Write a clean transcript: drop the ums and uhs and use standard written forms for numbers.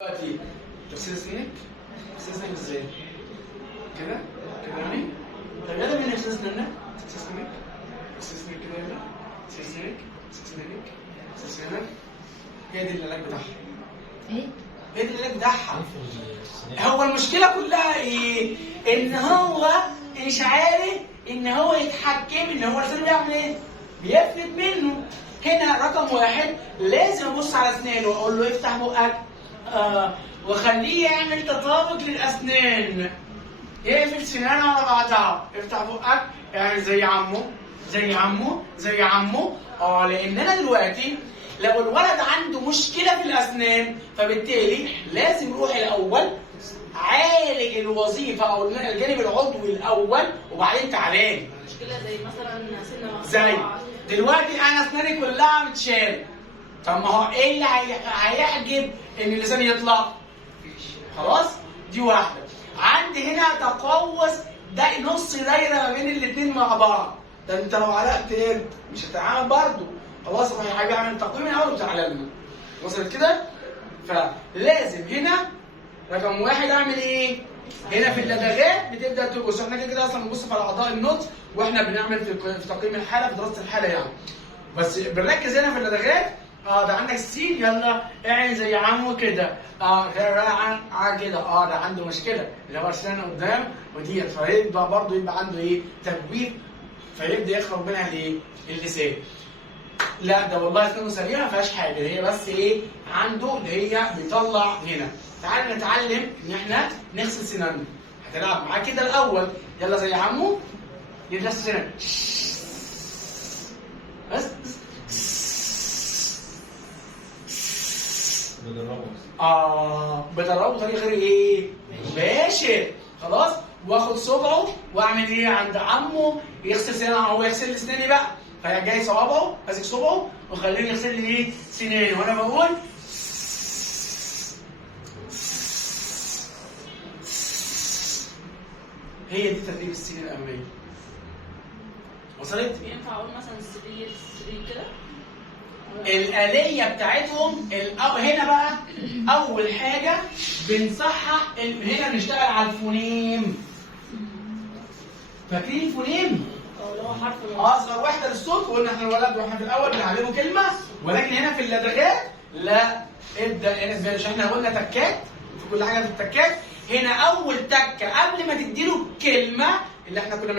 دلوقتي تغسل اسنانك. تغسل اسنانك ازاي؟ كده يعني؟ طيب يلا بينا نغسل اسناننا. تغسل اسنانك. تغسل اسنانك كده يلا. تغسل اسنانك. تغسل اسنانك. تغسل اسنانك. هي دي العلاج بتاعها. ايه؟ هي دي العلاج بتاعها. هو المشكلة كلها ايه؟ ان هو مش عارف ان هو يتحكم، ان هو لسانه بيعمل ايه؟ بيفلت منه. هنا رقم واحد لازم ابص على اسنانه واقول له افتح بقك وخليه يعمل تطابق للاسنان. اقفل سنانه على بعضها، افتح بقك يعني زي عمه زي عمه زي عمه. لان انا دلوقتي لو الولد عنده مشكله في الاسنان فبالتالي لازم يروح الاول عالج الوظيفه او الجانب العضوي الاول وبعدين تعالى. مشكلة زي مثلا سنة مقطوعة. زي دلوقتي انا اسناني كلها متشالة. طب ما هو ايه اللي هيحجب ان اللسان يطلع؟ خلاص؟ دي واحدة. عندي هنا تقوس ده نص دايرة ما بين الاتنين مع بعض. ده انت لو علقت قرد مش هتتعامل برضه. خلاص روح يا حبيبي اعمل تقويم الاول وتعالى لنا. وصلت كده؟ فلازم هنا رقم واحد اعمل ايه؟ هنا في اللدغات بتبدا تبص. احنا كده اصلا بنبص على اعضاء النطق واحنا بنعمل في تقييم الحاله، في دراسه الحاله يعني. بس بنركز هنا في اللدغات. ده عندك السين يلا اعمل زي عمو كده. كده ده عنده مشكله اللي هو اسنانه قدام وديت، فيبقى برضه يبقى عنده ايه؟ تبويب فيبدا يخرج منها الايه؟ اللسان. لا ده والله اسنانه سليمه ما فيهاش حاجه، هي بس ايه؟ عنده اللي هي بيطلع هنا. تعال نتعلم ان احنا نغسل سناننا. هتلعب معاه كده الاول يلا زي عمو يغسل سنانه بس بدربه بطريقه غير ايه؟ مباشر. خلاص؟ واخد صبعه واعمل ايه عند عمه يغسل سنانه، هو يغسل لي سناني بقى. فجاي صوابعه ماسك صبعه وخليني يغسل لي ايه؟ سناني وانا بقول هي دي تدريب السنين الأمامية. وصلت؟ ينفع اقول مثلا السرير كده؟ الآلية بتاعتهم هنا بقى أول حاجة بنصحح هنا بنشتغل على الفونيم. فاكرين الفونيم؟ اللي هو حرف أصغر واحدة للصوت. قلنا احنا الولد واحنا في الأول بنعلمه كلمة، ولكن هنا في اللدغات لا ابدأ. مش احنا قلنا تكات في كل حاجة في التكات. هنا أول تكة قبل ما تديله كلمة اللي احنا كنا